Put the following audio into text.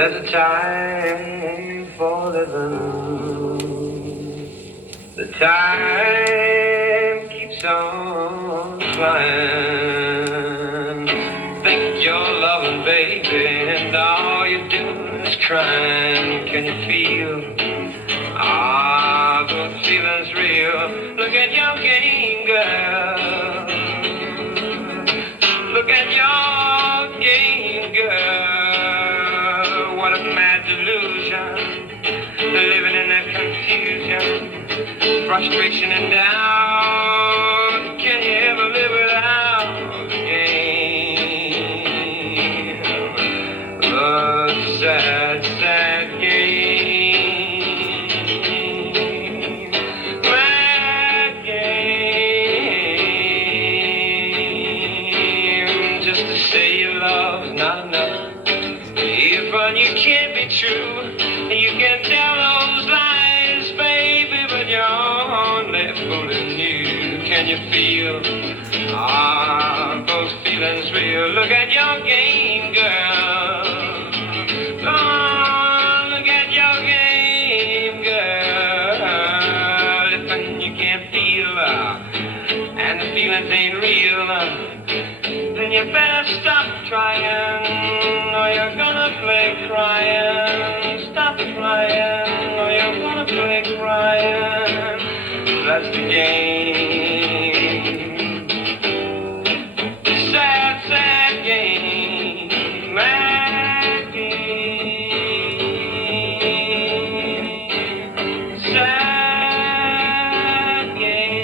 There's a time for living. The time keeps on flying. Think you're loving, baby, and all you do is crying. Can you feel? Those feelings real. Look at your game, girl. Look at your game, girl. What a mad delusion. Living in that confusion. Frustration and doubt. Can you ever live without the game? The sad, sad game. Mad game. Just to say your love's not enough. If you can't be true, you can tell those lies, baby, but you're only fooling you. Can you feel those feelings real? Look at your game, girl. Look at your game, girl. If you can't feel and the feelings ain't real, then you better stop trying, or you're gonna play crying. Stop crying, or you're gonna play crying. That's the game. Sad, sad game. Mad game. Sad game.